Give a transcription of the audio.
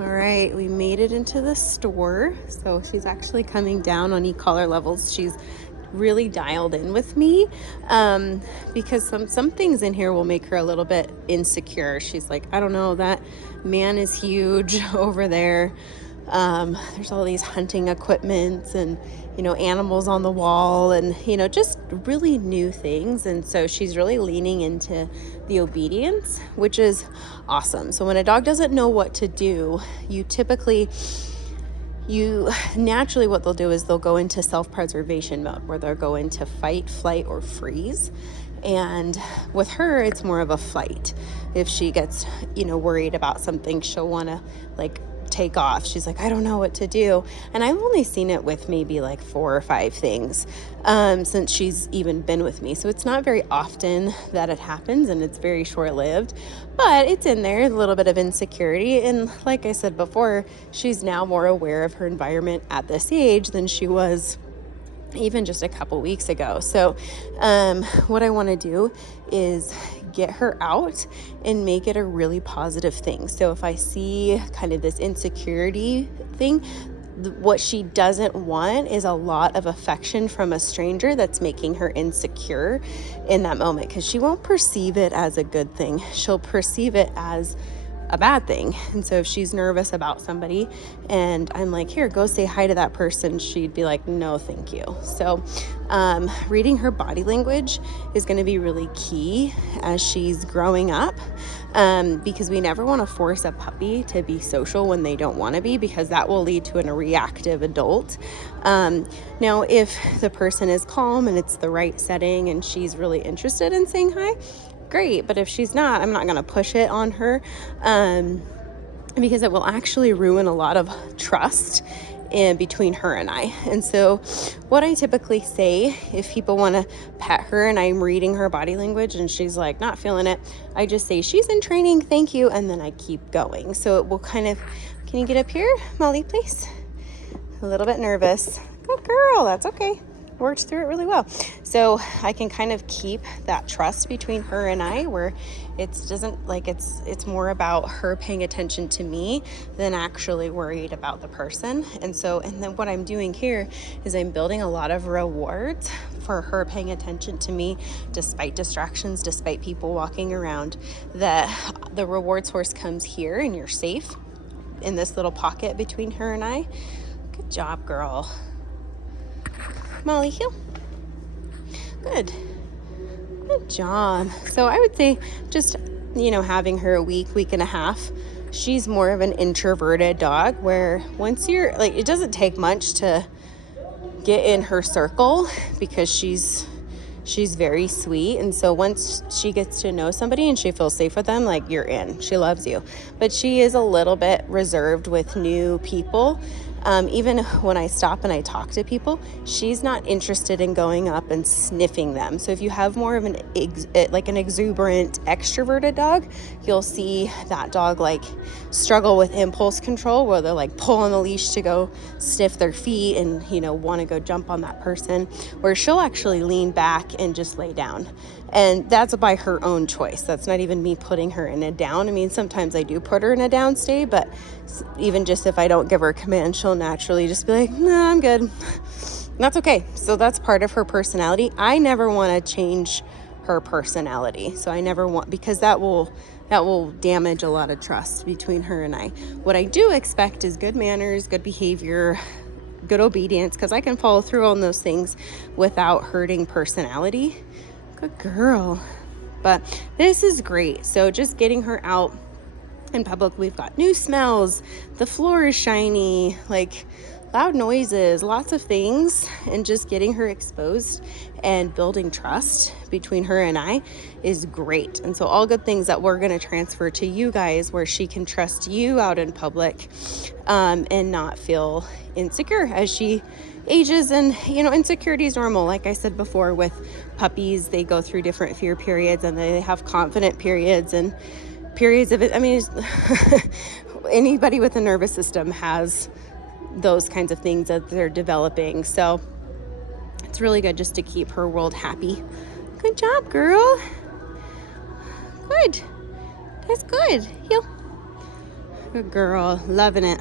All right, we made it into the store. So she's actually coming down on e-collar levels. She's really dialed in with me because some things in here will make her a little bit insecure. She's like, I don't know, that man is huge over there. There's all these hunting equipment and, animals on the wall and, just really new things. And so she's really leaning into the obedience, which is awesome. So when a dog doesn't know what to do, you naturally, what they'll do is they'll go into self-preservation mode where they'll go into fight, flight, or freeze. And with her, it's more of a flight. If she gets, worried about something, she'll want to take off. She's like, I don't know what to do. And I've only seen it with maybe 4 or 5 things since she's even been with me. So it's not very often that it happens, and it's very short-lived, but it's in there, a little bit of insecurity. And like I said before, she's now more aware of her environment at this age than she was even just a couple weeks ago. So what I want to do is get her out and make it a really positive thing. So if I see kind of this insecurity thing, what she doesn't want is a lot of affection from a stranger that's making her insecure in that moment, because she won't perceive it as a good thing. She'll perceive it as a bad thing. And so if she's nervous about somebody and I'm like, here, go say hi to that person, she'd be like, no, thank you. So reading her body language is going to be really key as she's growing up, because we never want to force a puppy to be social when they don't want to be, because that will lead to a reactive adult. Now, if the person is calm and it's the right setting and she's really interested in saying hi, great. But if she's not, I'm not going to push it on her, because it will actually ruin a lot of trust in between her and I. And so what I typically say, if people want to pet her and I'm reading her body language and she's like not feeling it, I just say, she's in training, thank you, and then I keep going. So it will kind of, can you get up here, Molly, please? A little bit nervous. Good girl, that's okay. Worked through it really well. So I can kind of keep that trust between her and I, where it's more about her paying attention to me than actually worried about the person. And then what I'm doing here is I'm building a lot of rewards for her paying attention to me despite distractions, despite people walking around. The reward source comes here, and you're safe in this little pocket between her and I. Good job, girl. Molly, heel. Good job. So I would say just, having her a week and a half, she's more of an introverted dog, where once you're it doesn't take much to get in her circle, because she's very sweet. And so once she gets to know somebody and she feels safe with them, you're in. She loves you. But she is a little bit reserved with new people. Even when I stop and I talk to people, she's not interested in going up and sniffing them. So if you have more of an exuberant, extroverted dog, you'll see that dog struggle with impulse control, where they're pull on the leash to go sniff their feet and want to go jump on that person, where she'll actually lean back and just lay down. And that's by her own choice. That's not even me putting her in a down. I mean, sometimes I do put her in a down stay, but even just if I don't give her a command, she'll naturally just be like, no, I'm good. And that's okay. So that's part of her personality. I never want to change her personality. So I never want, because that will damage a lot of trust between her and I. What I do expect is good manners, good behavior, good obedience, because I can follow through on those things without hurting personality. Good girl. But this is great. So just getting her out in public, we've got new smells, the floor is shiny, loud noises, lots of things, and just getting her exposed and building trust between her and I is great. And so all good things that we're going to transfer to you guys, where she can trust you out in public, and not feel insecure as she ages. And insecurity is normal. Like I said before, with puppies, they go through different fear periods, and they have confident periods and periods of it. I mean, anybody with a nervous system has those kinds of things that they're developing. So it's really good just to keep her world happy. Good job, girl. Good. That's good. Heel. Good girl. Loving it.